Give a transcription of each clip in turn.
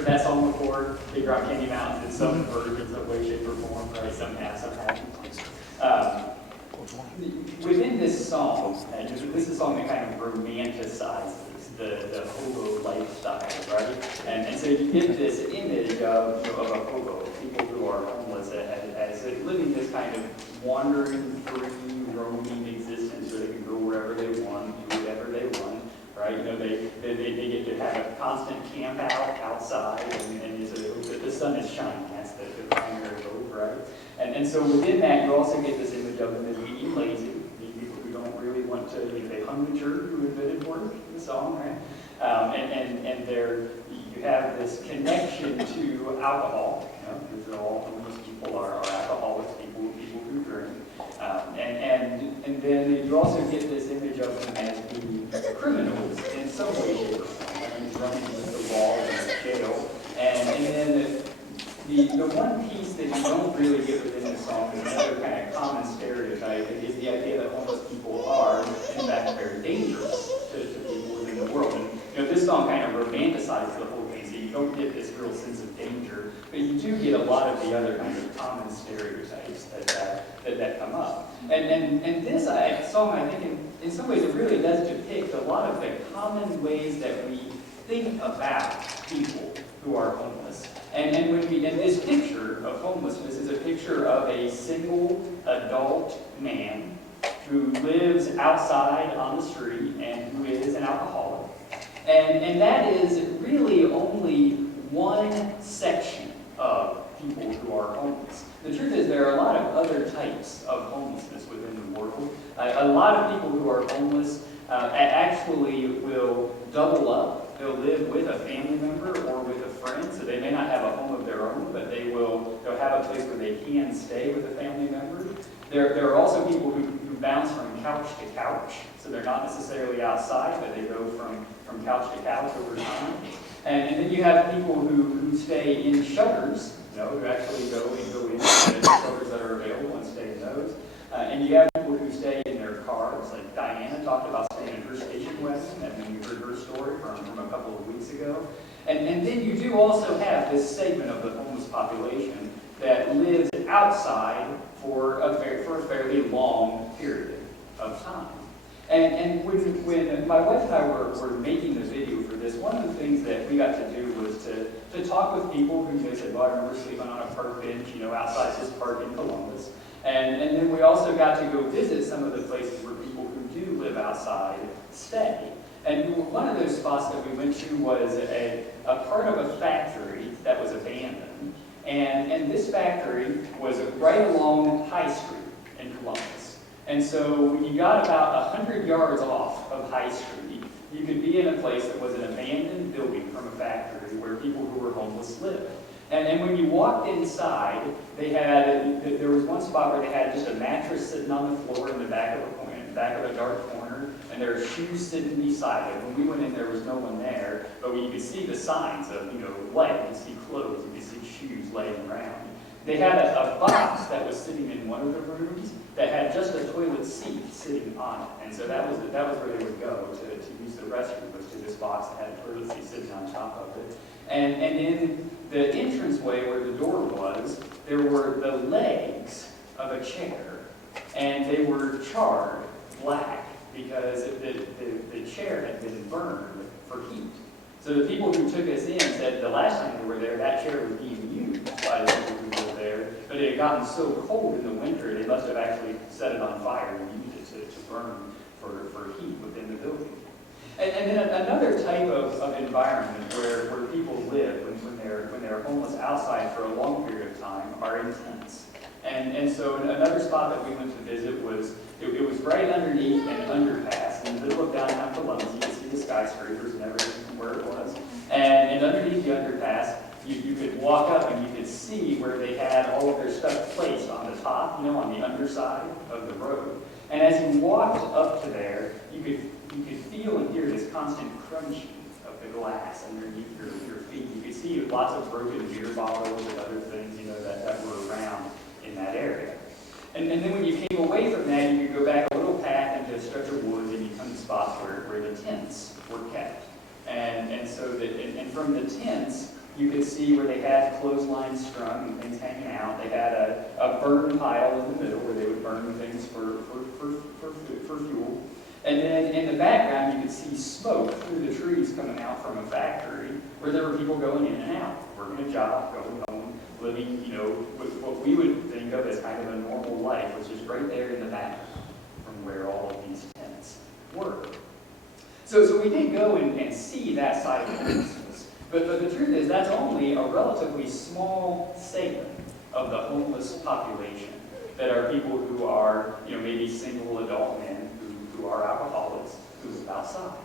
heard that song before, Big Rock Candy Mountain, in some version, some way, shape, or form, right? Some have, some haven't. Within this song, this is a song that kind of romanticizes the hobo lifestyle, right? And so you get this image of a hobo, people who are homeless, as living this kind of wandering, free, roaming existence where they can go wherever they want, do whatever they want, right? You know, they get to have a constant camp out outside, and so the sun is shining. That's the primary hope, right? And so within that, you also get this image of them as being lazy, people who don't really want to, they hung the jerk who invented work in the song, right? And you have this connection to alcohol, because all homeless people are alcoholics, people who drink. And then you also get this image of them as being criminals in some way, shape, or form, running with the law in the jail. And then the one piece that you don't really get within this song is another kind of common stereotype, is the idea that homeless people are, in fact, very dangerous to people within the world. And this song kind of romanticizes the whole thing, so you don't get this real sense of danger, but you do get a lot of the other kind of common stereotypes that come up. And this song, I think, in some ways, it really does depict a lot of the common ways that we think about people who are homeless. And this picture of homelessness is a picture of a single adult man who lives outside on the street and who is an alcoholic. And that is really only one section of people who are homeless. The truth is there are a lot of other types of homelessness within the world. A lot of people who are homeless actually will double up. They'll live with a family member or with a friend, so they may not have a home of their own, but they'll have a place where they can stay with a family member. There are also people who bounce from couch to couch, so they're not necessarily outside, but they go from couch to couch over time. And then you have people who stay in shelters, who actually go into the shelters that are available and stay in those. And you have people who stay in their cars, like Diana talked about staying in her station wagon, and then we heard her story from a couple of weeks ago. And then you do also have this segment of the homeless population that lives outside for a fairly long period of time. And when my wife and I were making the video for this, one of the things that we got to do was to talk with people who said, well, I remember sleeping on a park bench, outside this park in Columbus. And then we also got to go visit some of the places where people who do live outside stay. And one of those spots that we went to was a part of a factory that was abandoned. And this factory was right along High Street in Columbus. And so when you got about 100 yards off of High Street, you could be in a place that was an abandoned building from a factory where people who were homeless lived. And when you walked inside, there was one spot where they had just a mattress sitting on the floor in the back of a dark corner, and there were shoes sitting beside it. When we went in, there was no one there, but you could see the signs of, light, you could see clothes, you could see shoes laying around. They had a box that was sitting in one of the rooms that had just a toilet seat sitting on it, and so that was where they would go to use the restroom, was to this box that had a toilet seat sitting on top of it. And in the entranceway where the door was, there were the legs of a chair, and they were charred black because the chair had been burned for heat. So the people who took us in said the last time they were there, that chair was being used by the people who were there, but it had gotten so cold in the winter, they must have actually set it on fire and used it to burn for heat within the building. And then another type of environment where people live when they're homeless outside for a long period of time are in tents. And so another spot that we went to visit was, it was right underneath an underpass in the middle of downtown Columbus. You could see the skyscrapers and everything from where it was. And underneath the underpass, you could walk up and you could see where they had all of their stuff placed on the top, on the underside of the road. And as you walked up to there, you could feel and hear this constant crunching of the glass underneath your feet. You could see lots of broken beer bottles and other things, that were around in that area. And then when you came away from that, you could go back a little path into a stretch of woods and you come to spots where the tents were kept. And from the tents, you could see where they had clotheslines strung and things hanging out. They had a burn pile in the middle where they would burn things for fuel. And then in the background, you could see smoke through the trees coming out from a factory where there were people going in and out, working a job, going home, living, with what we would think of as kind of a normal life, which is right there in the background from where all of these tents were. So we did go and see that side of homelessness. But the truth is, that's only a relatively small segment of the homeless population that are people who are, maybe single adult men who are alcoholics who live outside.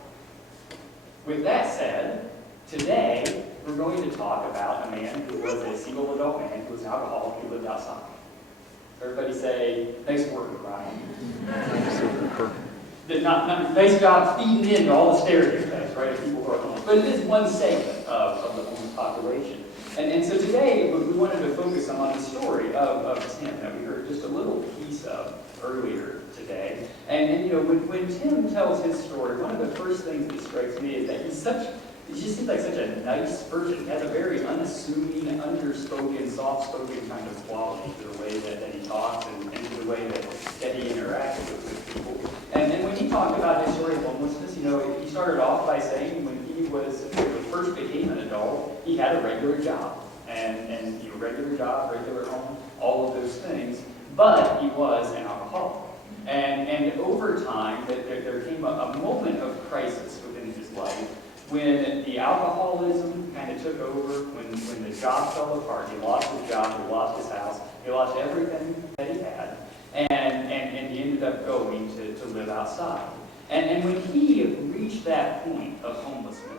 With that said, today we're going to talk about a man who was a single adult man who was an alcoholic who lived outside. Everybody say, nice work, Ryan. Nice job feeding into all the stereotypes, right, of people who are homeless. But it is one segment of the homeless population. And so today we wanted to focus on the story of Tim that we heard just a little piece of earlier today. And when Tim tells his story, one of the first things that strikes me is that he just seems like such a nice person. He has a very unassuming, underspoken, soft-spoken kind of quality to the way that he talks and to the way that he interacts with people. And when he talked about his story of homelessness, he started off by saying when he first became an adult, he had a regular job. And regular job, regular home, all of those things. But he was an alcoholic. And over time, there came a moment of crisis within his life when the alcoholism kind of took over, when the job fell apart. He lost his job, he lost his house, he lost everything that he had, and he ended up going to live outside. And when he reached that point of homelessness,